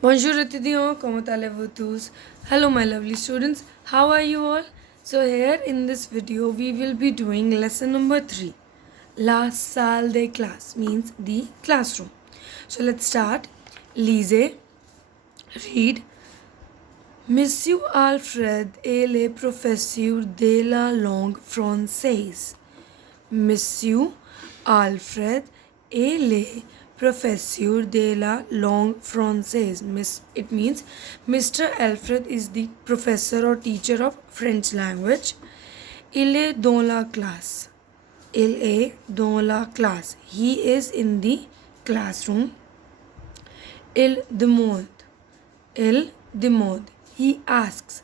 Bonjour étudiants, comment allez-vous tous? Hello my lovely students, how are you all? So here in this video we will be doing lesson number 3. La salle de classe means the classroom. So let's start. Lisez, read. Monsieur Alfred est le professeur de la langue française. Monsieur Alfred est le professeur de la langue française. It means Mr. Alfred is the professor or teacher of French language. Il est dans la classe. Il est dans la classe. He is in the classroom. Il demande. Il demande. He asks.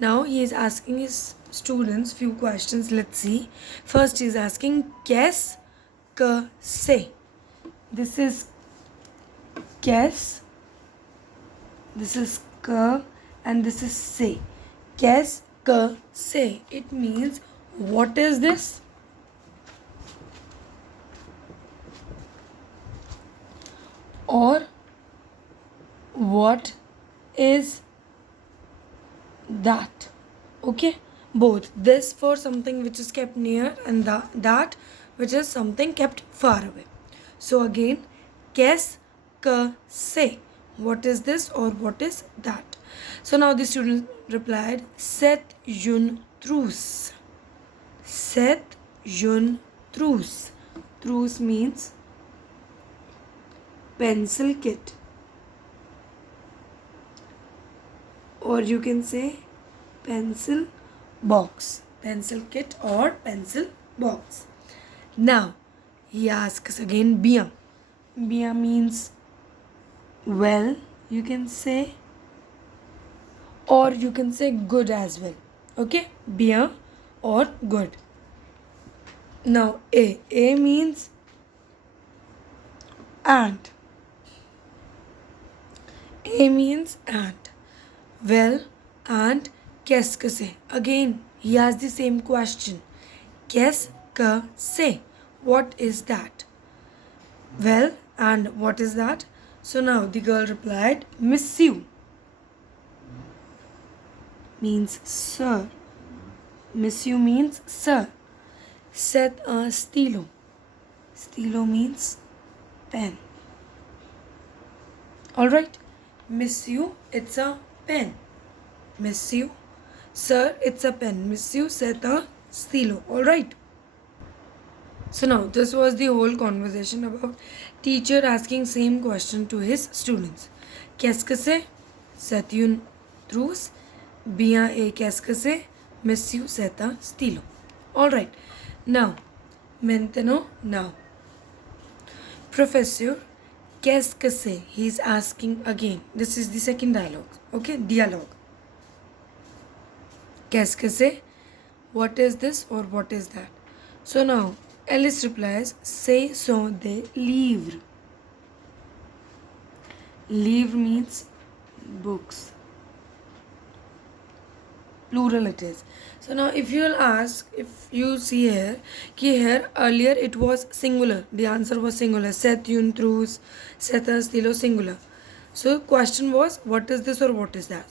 Now he is asking his students few questions. Let's see. First he is asking qu'est-ce que c'est? This is qu'est-ce, this is que, and this is c'est. Qu'est-ce que c'est? It means what is this? Or what is that? Okay, both. This for something which is kept near, and that which is something kept far away. So again, qu'est-ce que c'est? What is this or what is that? So now the student replied, c'est une trousse. C'est une trousse. Trousse means pencil kit. Or you can say pencil box. Pencil kit or pencil box. Now, he asks again bien. Bien means well, you can say, or you can say good as well. Okay, bien or good. Now a means and. A means and. Well, and qu'est-ce que c'est? Again, he has the same question. Qu'est-ce que c'est? What is that? Well, and what is that? So now the girl replied, Monsieur means sir. Monsieur means sir. C'est un stylo. Stylo means pen. Alright. Monsieur, it's a pen. Monsieur. Sir, it's a pen. Monsieur, c'est un stylo. Alright. So now this was the whole conversation about teacher asking same question to his students. Qu'est-ce que c'est? C'est une trousse. Bien et qu'est-ce que c'est? Monsieur, c'est un stylo. Alright. Now. Maintenant, now. Professor, qu'est-ce que c'est? He is asking again. This is the second dialogue. Okay, dialogue. Qu'est-ce que c'est? What is this or what is that? So now, Alice replies, ce sont des livres. Livre means books. Plural it is. So now if you will ask, if you see here, here earlier it was singular. The answer was singular. C'est une trousse, c'est un stylo, singular. So question was, what is this or what is that?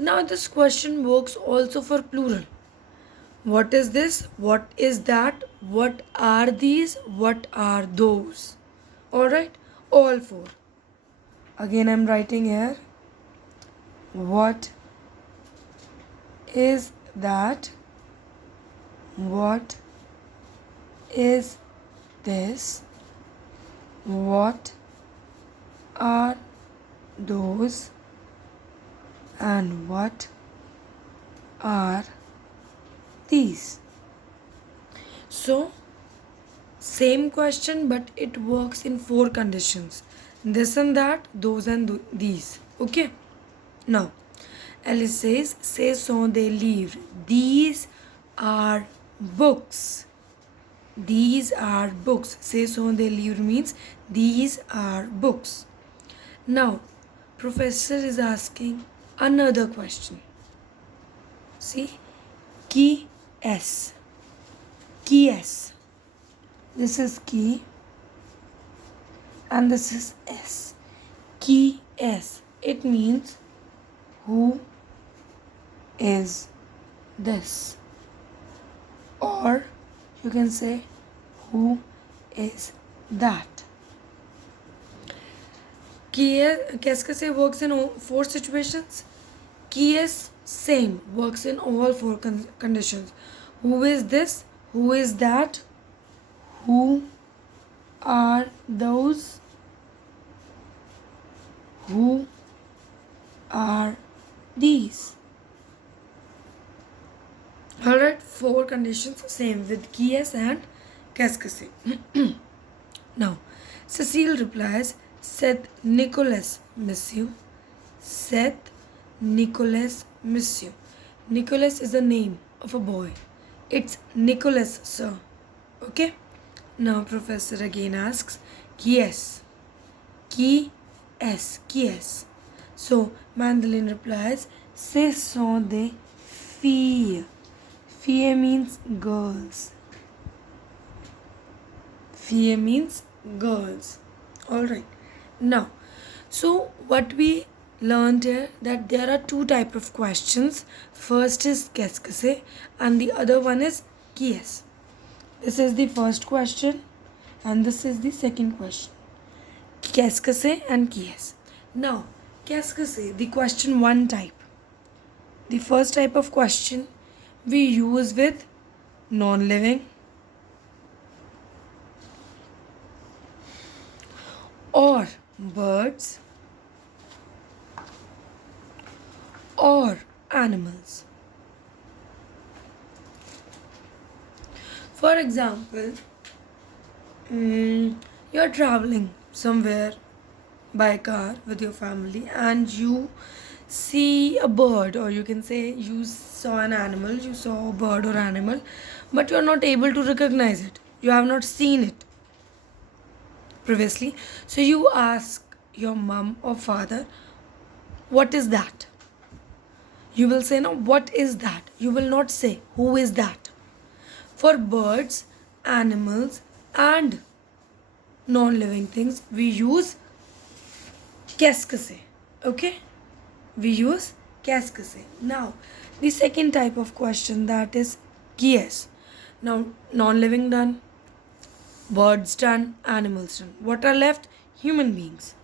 Now this question works also for plural. What is this? What is that? What are these? What are those? Alright? All four. Again I'm writing here. What is that? What is this? What are those? And what are these? So same question, but it works in 4 conditions. This and that, those and these. Okay. Now Alice says, ce sont des livres. These are books. These are books. Ce sont des livres means these are books. Now professor is asking another question. See, qui est? Qui est? This is qui and this is s. Qui est? It it means who is this, or you can say who is that. Qu'est-ce que c'est works in all 4 situations. Qui est same works in all 4 conditions. Who is this? Who is that? Who are those? Who are these? Alright, 4 conditions same with qui est and qu'est-ce que c'est. Now, Cecile replies, Seth Nicholas miss you. Seth Nicholas miss you. Nicholas is the name of a boy. It's Nicholas, sir. Okay? Now, professor again asks, qui est? Qui est? Qui est? So, Mandeline replies, ce sont des filles. Filles means girls. Filles means girls. Alright. Now, so what we learned here, that there are 2 type of questions. First is qu'est-ce que c'est and the other one is qui est. This is the first question and this is the second question. Qu'est-ce que c'est and qui est. Now, qu'est-ce que c'est, the question 1 type. The first type of question we use with non-living or birds or animals. For example, you're traveling somewhere by car with your family and you see a bird, or you can say you saw an animal, you saw a bird or animal, but you are not able to recognize it. You have not seen it previously. So you ask your mom or father, what is that? You will say, no, what is that? You will not say, who is that? For birds, animals and non-living things, we use qu'est-ce que c'est. Okay? We use qu'est-ce que c'est. Now, the second type of question, that is qui est. Now, non-living done, birds done, animals done. What are left? Human beings.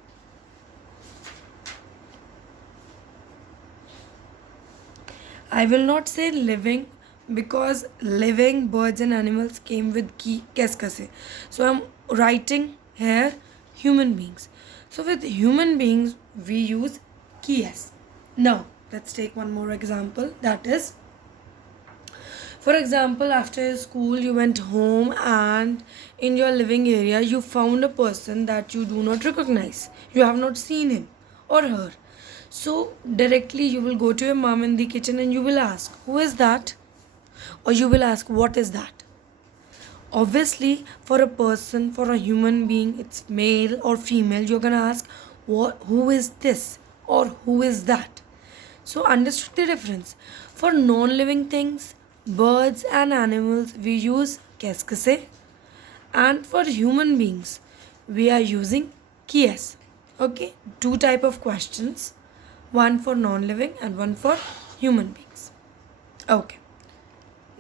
I will not say living because living, birds and animals came with qu'est-ce que c'est. So I'm writing here human beings. So with human beings we use qui est. Now let's take one more example, that is, for example, after school you went home and in your living area you found a person that you do not recognize. You have not seen him or her. So directly you will go to your mom in the kitchen and you will ask, who is that? Or you will ask, what is that? Obviously, for a person, for a human being, it's male or female, you're gonna ask, who is this? Or who is that? So understood the difference. For non-living things, birds and animals, we use qu'est-ce que c'est. And for human beings, we are using qui est. Okay, 2 type of questions. One for non-living and one for human beings. Okay.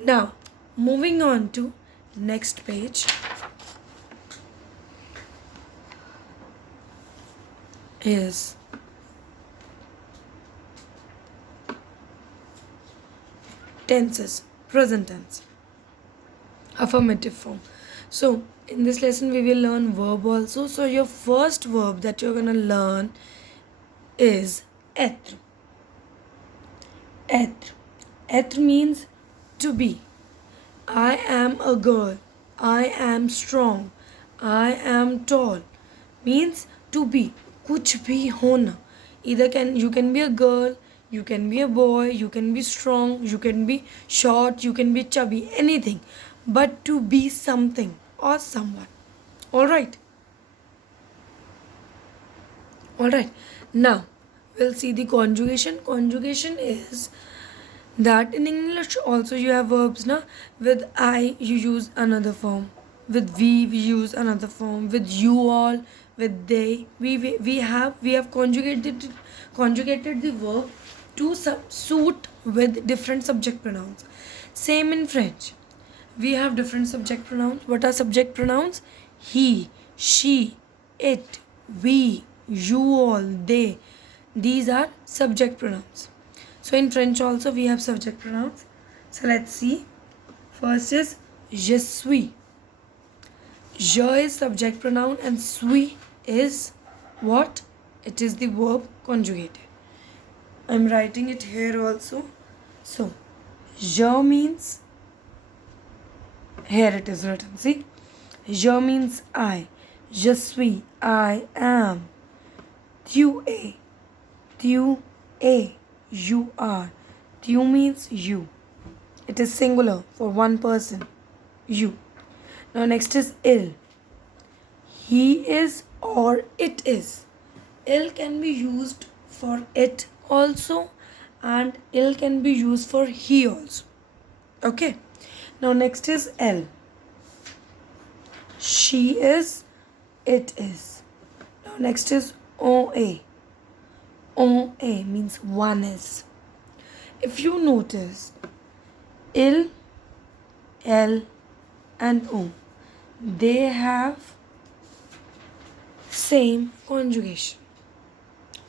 Now, moving on to next page. Is tenses, present tense, affirmative form. So in this lesson we will learn verb also. So your first verb that you're gonna learn is être. Être. Être means to be. I am a girl. I am strong. I am tall. Means to be. कुछ भी होना. Either you can be a girl, you can be a boy, you can be strong, you can be short, you can be chubby, anything. But to be something or someone. Alright? Alright. Now, we'll see the conjugation. Conjugation is that in English also you have verbs, na? With I you use another form. With we use another form. With you all with they. We have conjugated the verb to suit with different subject pronouns. Same in French. We have different subject pronouns. What are subject pronouns? He, she, it, we, you all, they. These are subject pronouns. So in French also we have subject pronouns. So let's see. First is je suis. Je is subject pronoun and suis is what? It is the verb conjugated. I'm writing it here also. So je means, here it is written. See, je means I. Je suis, I am. Tu es, you are. Tu means you. It is singular for one person, you. Now next is il. He is or it is. Il can be used for it also and il can be used for he also. Okay. Now next is elle. She is, it is. Now next is on a. On a means one is. If you notice, il, elle and on, they have same conjugation.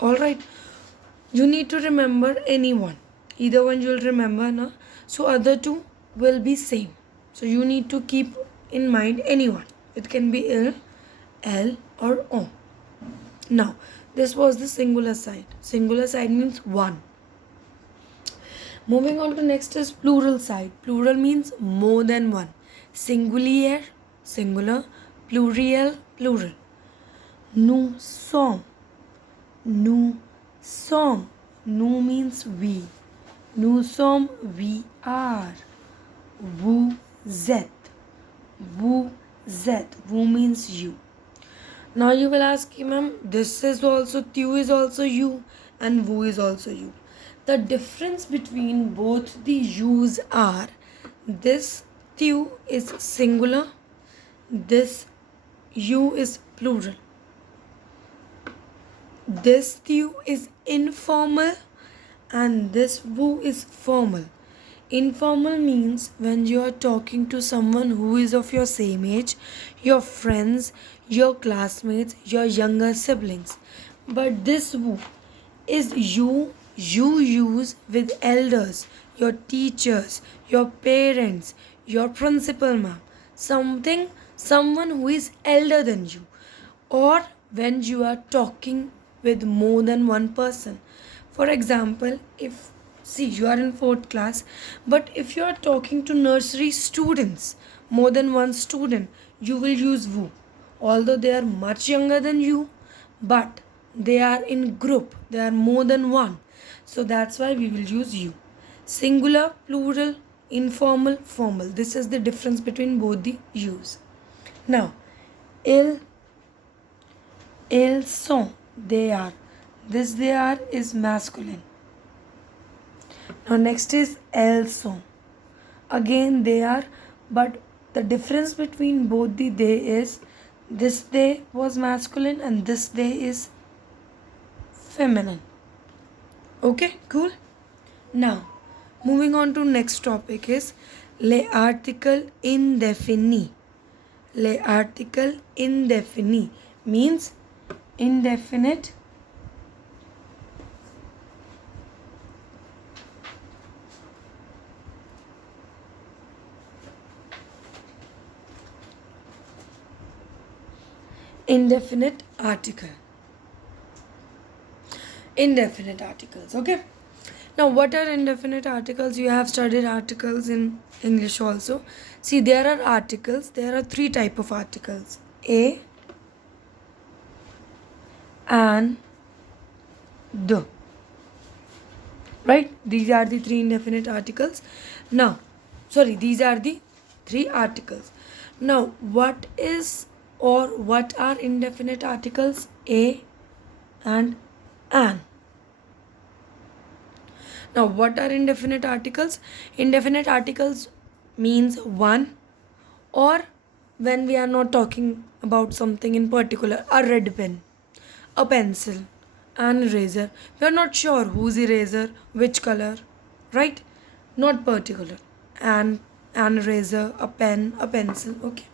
Alright. You need to remember any one. Either one you'll remember, na? So other two will be same. So you need to keep in mind any one. It can be il, elle or on. Now, this was the singular side. Singular side means one. Moving on to next is plural side. Plural means more than one. Singulier, singular. Pluriel, plural. Nous sommes. Nous sommes. Nous means we. Nous sommes, we are. Vous êtes. Vous êtes. Vous means you. Now you will ask, ma'am, this is also, tu is also you and vous is also you. The difference between both the yous are, this tu is singular, this you is plural. This tu is informal and this vous is formal. Informal means when you are talking to someone who is of your same age, your friends, your classmates, your younger siblings. But this who is you use with elders, your teachers, your parents, your principal ma'am, someone who is elder than you, or when you are talking with more than one person. For example, if see you are in 4th class, but if you are talking to nursery students, more than one student, you will use vous. Although they are much younger than you, but they are in group, they are more than one. So that's why we will use you. Singular, plural, informal, formal. This is the difference between both the yous. Now, ils sont, they are. This they are is masculine. Now next is elles sont. Again they are, but the difference between both the they is, this they was masculine and this they is feminine. Okay, cool. Now, moving on to next topic is les articles indéfinis. Les articles indéfinis means indefinite indefinite article. Indefinite articles. Okay. Now, what are indefinite articles? You have studied articles in English also. See, there are articles. There are 3 type of articles: a, an, the. Right? These are the 3 indefinite articles. Now, sorry, these are the 3 articles. Now, what are indefinite articles? A and an. Now, what are indefinite articles? Indefinite articles means one or when we are not talking about something in particular, a red pen, a pencil, an eraser. We are not sure whose eraser, which color, right? Not particular. An eraser, a pen, a pencil. Okay.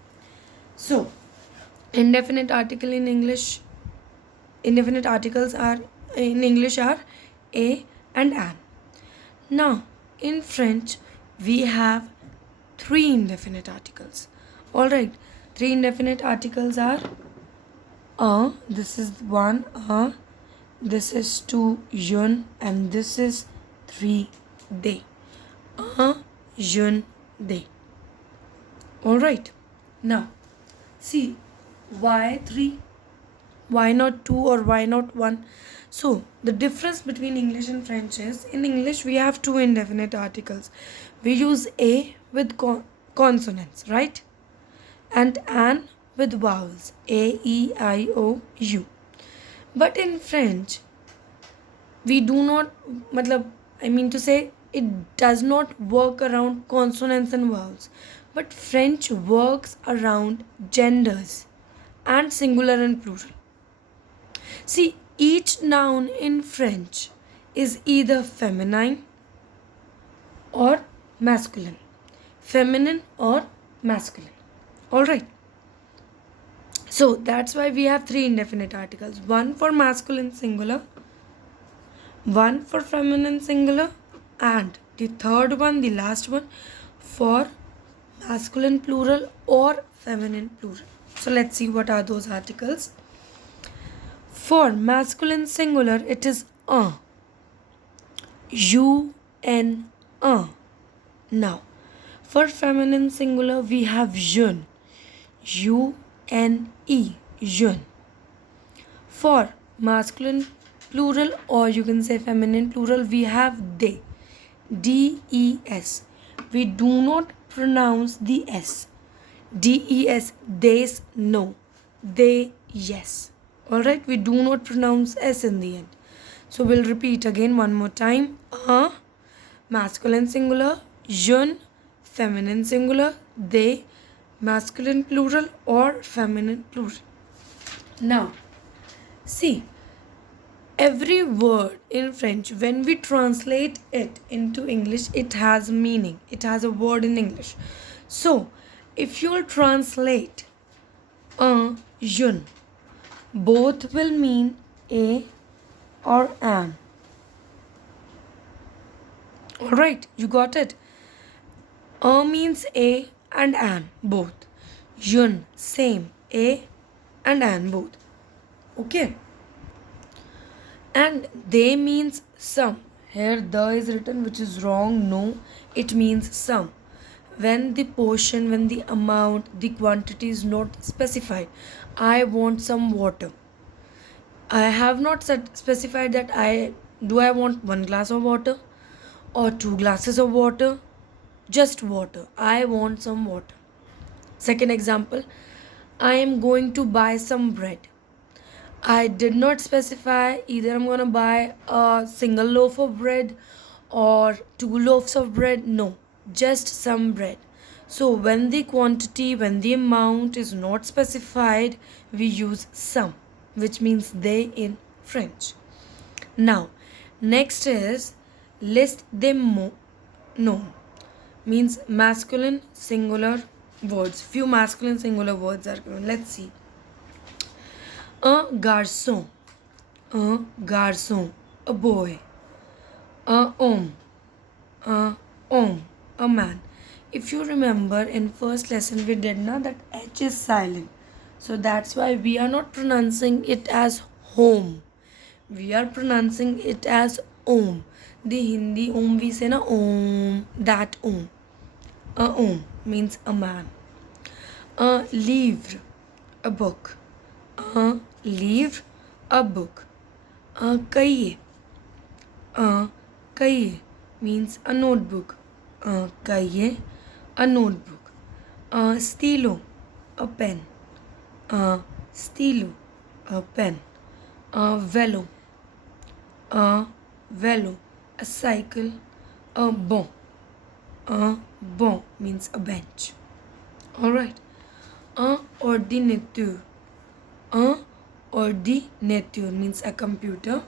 So, indefinite article in English, indefinite articles are in English are a and an. Now, in French, we have three indefinite articles. All right, three indefinite articles are this is one, this is two, une, and this is three, they. Une, they. All right. Now, see, why three? Why not two or why not one? So, the difference between English and French is in English we have two indefinite articles. We use a with consonants, right? And an with vowels, a, e, I, o, u. But in French, we do not, I mean to say, it does not work around consonants and vowels. But French works around genders and singular and plural. See, each noun in French is either feminine or masculine. Feminine or masculine. Alright. So that's why we have three indefinite articles. One for masculine singular, one for feminine singular, and the third one, the last one, for masculine plural or feminine plural. So let's see what are those articles. For masculine singular, it is u, n, Now, for feminine singular, we have jeune, u, n, e, jeune. For masculine plural, or you can say feminine plural, we have they, d, e, s. We do not pronounce the s. D, e, s, theys, no. They, yes. Alright, we do not pronounce S in the end. So we'll repeat again one more time. Masculine singular, jeune, feminine singular, they, masculine plural or feminine plural. Now, see, every word in French, when we translate it into English, it has meaning. It has a word in English. So, if you'll translate jeune, both will mean a or an. Alright, you got it. A means a and an, both. Jeune, same, a and an, both. Okay. And they means some. Here the is written, which is wrong. No, it means some. When the portion, when the amount, the quantity is not specified. I want some water. I have not specified that I want 1 glass of water or 2 glasses of water. Just water. I want some water. Second example, I am going to buy some bread. I did not specify either I'm going to buy a single loaf of bread or 2 loaves of bread. No, just some bread. So when the quantity, when the amount is not specified, we use some, which means they in French. Now, next is list them no, means masculine singular words. Few masculine singular words are given. Let's see. Un garçon, a boy. Un homme, a man. If you remember in first lesson we did na that H is silent. So that's why we are not pronouncing it as home. We are pronouncing it as om. The Hindi om we say na om, that om. A om means a man. A livre, a book. A livre, a book. A cahier. A cahier means a notebook. A cahier, a notebook. A stylo, a pen. A stylo, a pen. A velo, a cycle. A bon means a bench. Alright. Un ordinateur. Un ordinateur means a computer.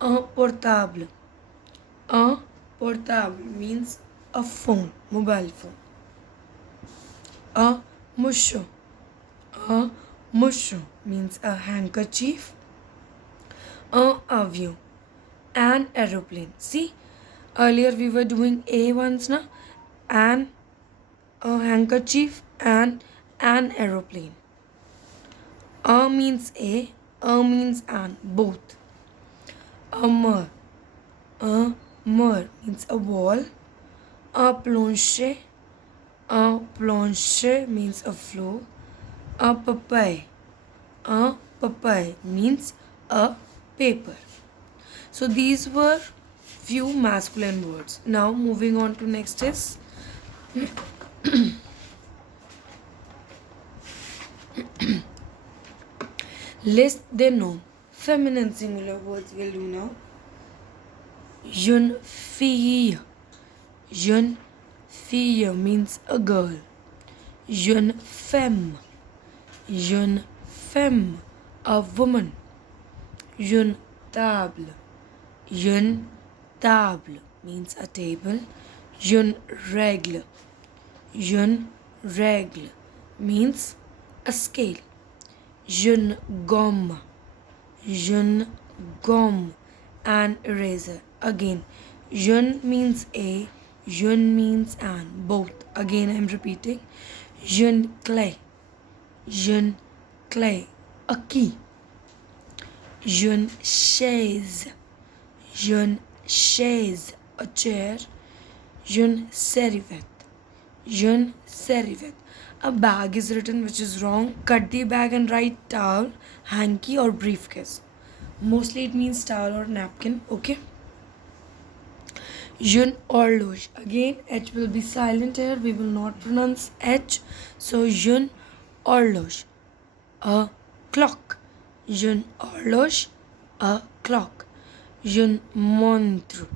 Un portable. Un portable means a phone, mobile phone. Un mouchoir. Un mouchoir means a handkerchief. Un avion. An aeroplane. See, earlier we were doing A ones now. A handkerchief and an aeroplane. A means a means an, both. A mur. A mur means a wall. A plancher. A plancher means a floor. A papier. A papier means a paper. So these were few masculine words. Now moving on to next is list the noun. Feminine singular words will do now. Jeune fille. Jeune fille means a girl. Jeune femme. Jeune femme, a woman. Jeune table. Jeune table means a table. Jeune règle. Jeune règle means a scale. Jeune gomme. Jeune gomme, an eraser. Again, jeune means a, jeune means an, both. Again, I am repeating. Jeune clé. Jeune clé, a key. Jeune chaise. Jeune chaise, a chair. Jeune serviette. Jeune serviette. A bag is written which is wrong. Cut the bag and write towel, hanky or briefcase. Mostly it means towel or napkin. Okay. Jeune horloge. Again, H will be silent here. We will not pronounce H. So jeune horloge. A clock. Jeune horloge. A clock. Jeune montre.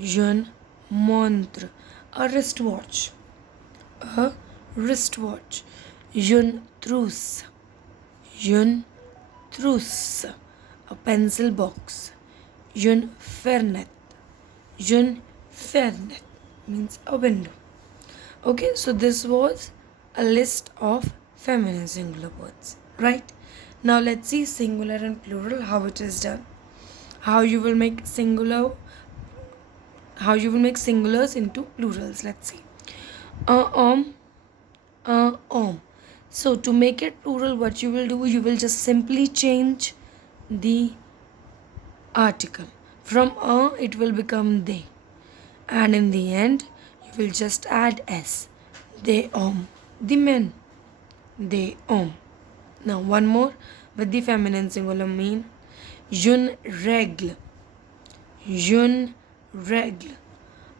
Jeune montre. A wristwatch. A wristwatch. Jeune trousse. Jeune trousse. A pencil box. Jeune fernet. Jeune fernet means a window. Okay, so this was a list of feminine singular words, right? Now let's see singular and plural, how it is done. How you will make singulars into plurals. Let's see. So to make it plural, what you will do, you will just simply change the article. From it will become they. And in the end, you will just add s. They, the men. They, Now one more with the feminine singular mean. Jeune règle. Jeune règle.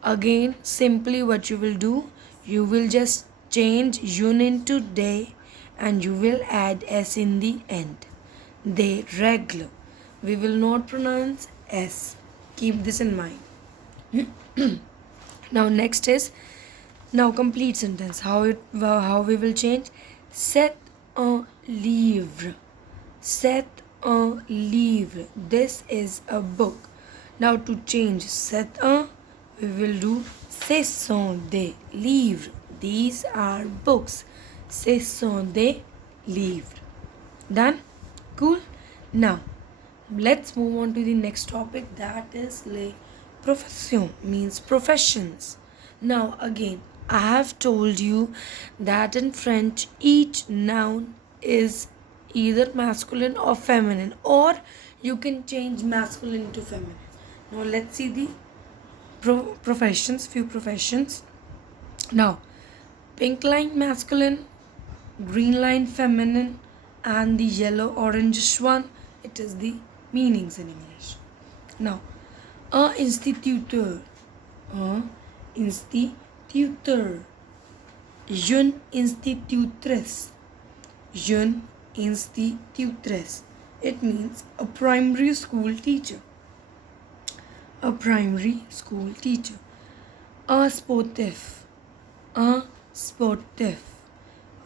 Again, simply what you will do, you will just change jeune into they and you will add s in the end. They règle. We will not pronounce s. Keep this in mind. Now next is now complete sentence. How we will change? C'est un livre. C'est un livre. This is a book. Now to change c'est un, we will do ce sont des livres. These are books. Ce sont des livres. Done? Cool? Now let's move on to the next topic, that is les professions, means professions. Now again, I have told you that in French each noun is either masculine or feminine, or you can change masculine to feminine. Now let's see the professions, few professions. Now pink line masculine, green line feminine, and the yellow orangish one, it is the meanings in English. Now, a instituteur, jeune institutrice, jeune institutrice. It means a primary school teacher. A primary school teacher. A sportif,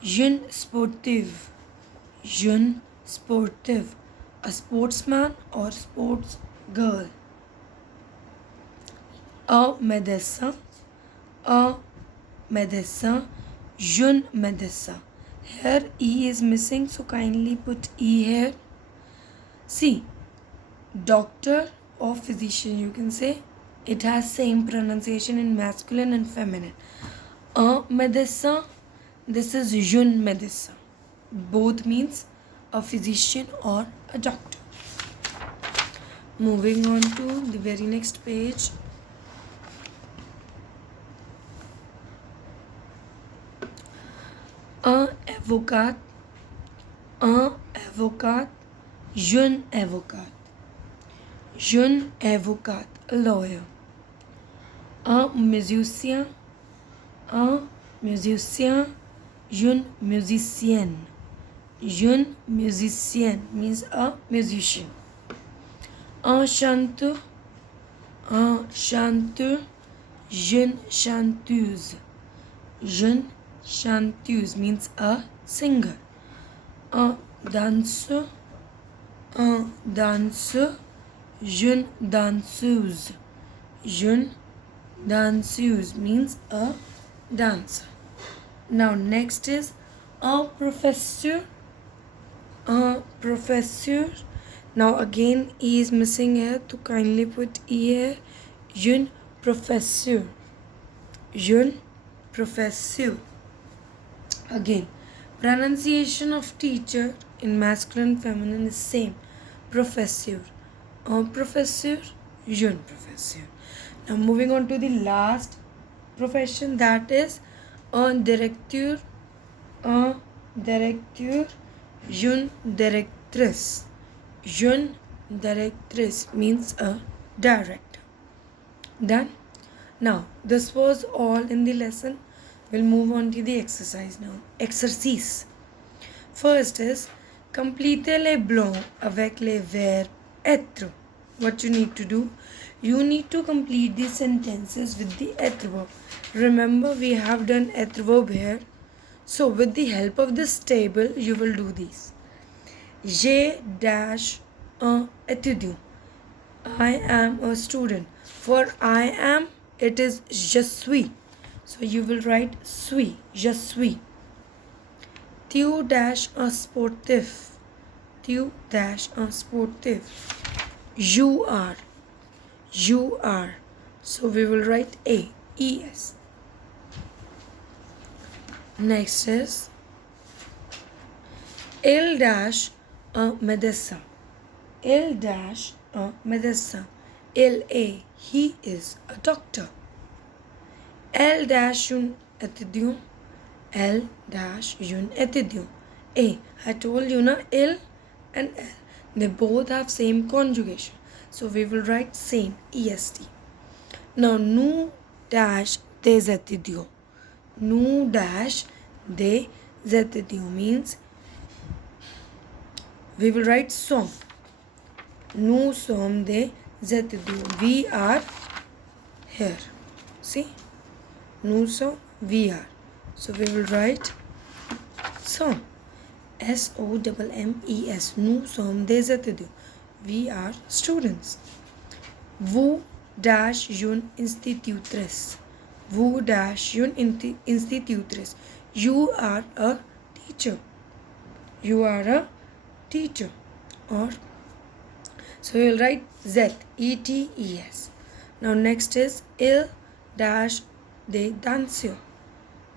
Jeune sportive. Jeune sportive. A sportsman or sports girl. A médecin. A médecin. Jeune médecin. Here E is missing, so kindly put E here. See, doctor or physician, you can say. It has same pronunciation in masculine and feminine. A médecin, this is jeune médecin. Both means a physician or a doctor. Moving on to the very next page. Un avocat, jeune avocat, jeune avocat, a lawyer. Un musicien, jeune musicienne, jeune musicienne means a musician. Un chanteur, jeune chanteuse, jeune chanteuse means a singer. Un danseur, jeune danseuse, jeune danseuse means a dancer. Now next is a professor, Now again E is missing here, to kindly put E here. Jeune professeur, jeune professeur. Again, pronunciation of teacher in masculine feminine is same. Professeur, professeur, jeune professeur. Now moving on to the last profession, that is a directeur, jeune directrice. Jeune directrice means a director. Done? Now this was all in the lesson. We'll move on to the exercise now. Exercice. First is compléter les blancs avec les verbes être. What you need to do? You need to complete the sentences with the être verb. Remember, we have done être verb here. So with the help of this table, you will do these. J'ai dash un étudiant. I am a student. For I am, it is je suis. So you will write suis, je suis. Tu dash un sportif. Tu dash un sportif. You are. You are. So we will write A, E-S. Next is il dash un médecin. Il dash un médecin. Il est. He is a doctor. Elle dash un étudiant. Elle dash un étudiant. A. I told you na, il and elle. They both have same conjugation. So we will write same, est. Now nous dash des étudiants. Nous dash des étudiants means we will write sommes. Nous sommes des étudiants. We are here. See? Nous sommes, we are. So we will write sommes. SOMMES. Nous sommes des étudiants. We are students. Vous dash une institutrice. Vous dash une institutrice. You are a teacher. You are a teacher. Or so you will write Z, E-T-E-S. Now next is il dash des danseurs.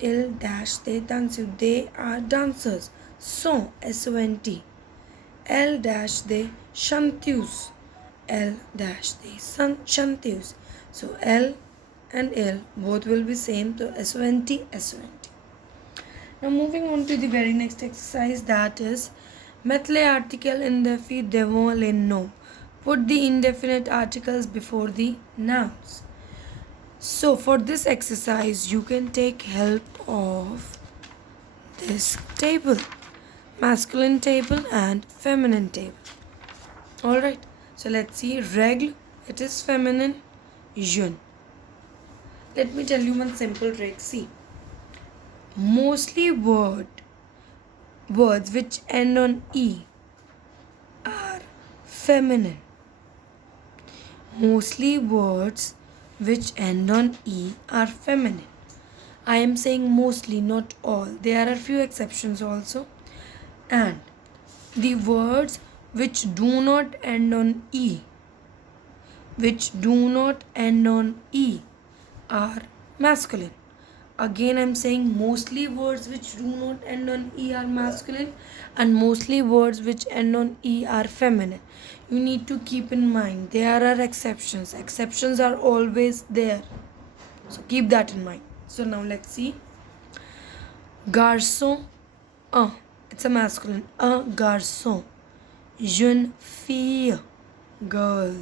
Il dash des danseurs. They are dancers. Sont, S-O-N-T. Elle dash des chanteuses. Elle dash des chanteuses. So L and L both will be same. So S-O-N-T, S-O-N-T. Now moving on to the very next exercise, that is mettre les articles indéfinis devant les noms. Put the indefinite articles before the nouns. So for this exercise, you can take help of this table. Masculine table and feminine table. Alright, so let's see. Règle, it is feminine. Jeune. Let me tell you one simple trick. See, mostly word words which end on E are feminine. Mostly words which end on E are feminine. I am saying mostly, not all. There are few exceptions also. And the words which do not end on E, are masculine. Again, I'm saying mostly words which do not end on E are masculine and mostly words which end on E are feminine. You need to keep in mind there are exceptions. Exceptions are always there. So keep that in mind. So now let's see. Garçon, it's a masculine. Un garçon. Jeune fille, girl.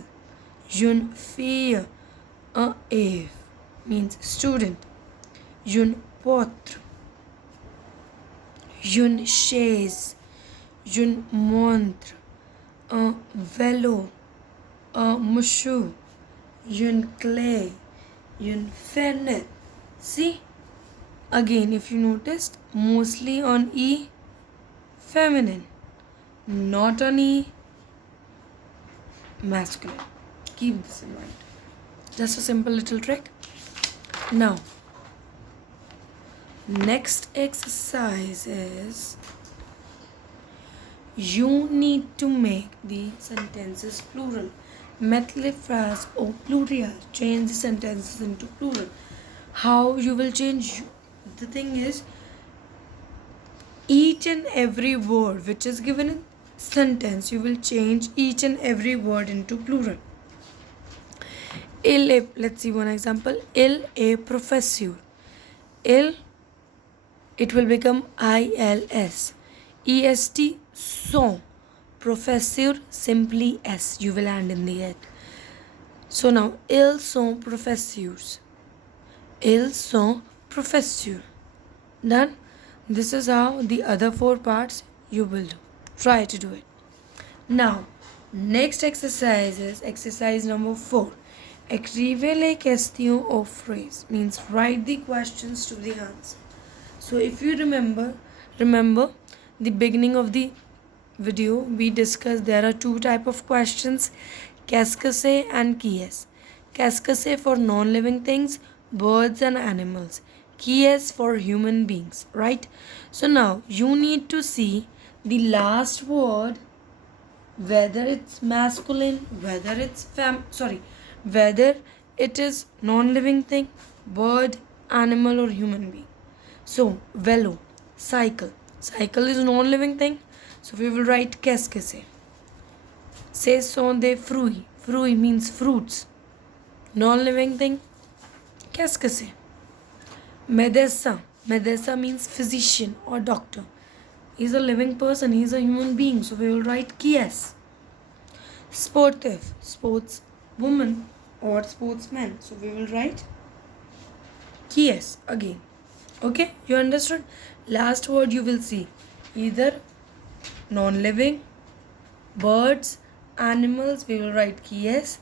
Jeune fille. Un élève means student. Une porte, une chaise, une montre, un vélo, un mouchoir, une clé, une fenêtre. See? Again, if you noticed, mostly on E, feminine. Not on E, masculine. Keep this in mind. Just a simple little trick. Now, next exercise is you need to make the sentences plural. Mettre phrase au pluriel. Change the sentences into plural. How you will change? The thing is, each and every word which is given in sentence, you will change each and every word into plural. Let's see one example. Il est professeur. Il, it will become ILS. EST, son. Professeur, simply S. You will end in the end. So now, ils sont professeurs. Ils sont professeurs. Done? This is how the other four parts you will do. Try to do it. Now, next exercise is exercise number 4. Écrivez les questions aux phrases means write the questions to the answer. So if you remember the beginning of the video we discussed there are two type of questions, qu'est-ce que c'est and qui est. Qu'est-ce que c'est for non-living things, birds and animals. Qui est for human beings, right? So now you need to see the last word, whether it's masculine, whether it's whether it is non-living thing, bird, animal or human being. So vélo, cycle. Cycle is non-living thing. So we will write qu'est-ce que c'est. Ce sont des fruits. Fruits means fruits. Non-living thing. Qu'est-ce que c'est? Médecin. Médecin means physician or doctor. He is a living person. He is a human being. So we will write qui est. Sportif. Sportswoman or sportsman. So we will write qui est again. Okay, you understood? Last word you will see either non-living, birds, animals, we will write qui est.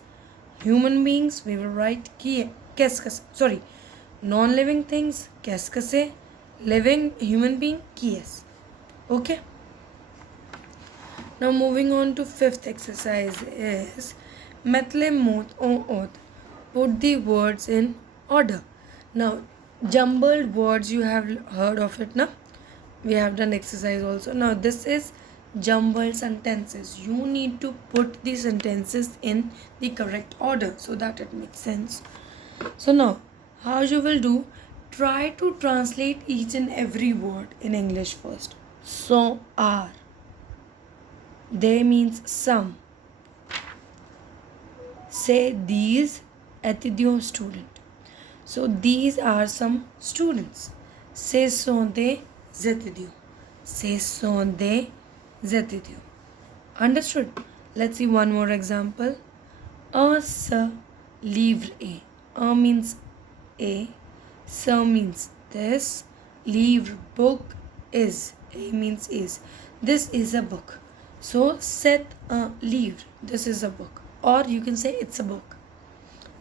Human beings, we will write qu'est-ce que c'est. Non-living things, qu'est-ce que c'est. Living human being, qui est. Okay. Now moving on to 5th exercise is mettre les mots en ordre. Put the words in order. Now jumbled words, you have heard of it now. We have done exercise also. Now this is jumbled sentences. You need to put the sentences in the correct order so that it makes sense. So now how you will do, try to translate each and every word in English first. So are, they means some. Say these étudiants, student. So these are some students. Ce sont des étudiants. Ce sont des étudiants. Understood? Let's see one more example. Un ce livre est. Un means a. Ce means this. Livre, book, is. A means is. This is a book. So c'est un livre. This is a book. Or you can say it's a book.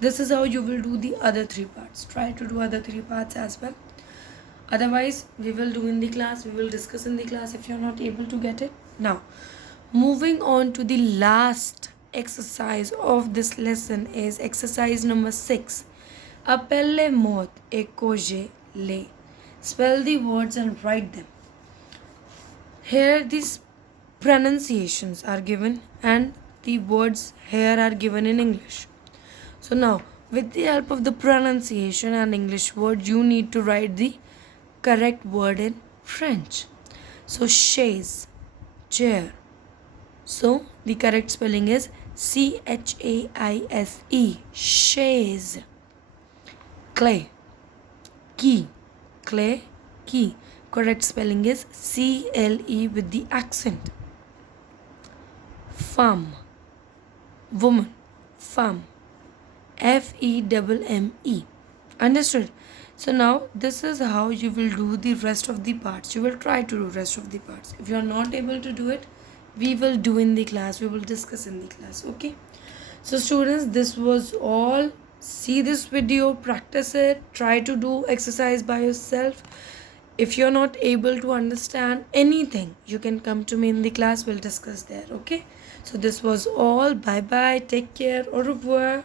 This is how you will do the other 3 parts. Try to do other 3 parts as well. Otherwise, we will do in the class, we will discuss in the class if you're not able to get it. Now, moving on to the last exercise of this lesson is exercise number 6. Appelle mot et koje le. Spell the words and write them. Here these pronunciations are given and the words here are given in English. So now, with the help of the pronunciation and English word, you need to write the correct word in French. So chaise, chair. So the correct spelling is chaise, chaise. Clay, key, clay, key. Correct spelling is cle with the accent. Femme, woman, femme, femme. Understood? So now this is how you will do the rest of the parts. You will try to do rest of the parts. If you are not able to do it, we will do in the class. We will discuss in the class. Okay? So students, this was all. See this video, practice it, try to do exercise by yourself. If you're not able to understand anything, you can come to me in the class. We'll discuss there. Okay? So this was all. Bye bye. Take care. Au revoir.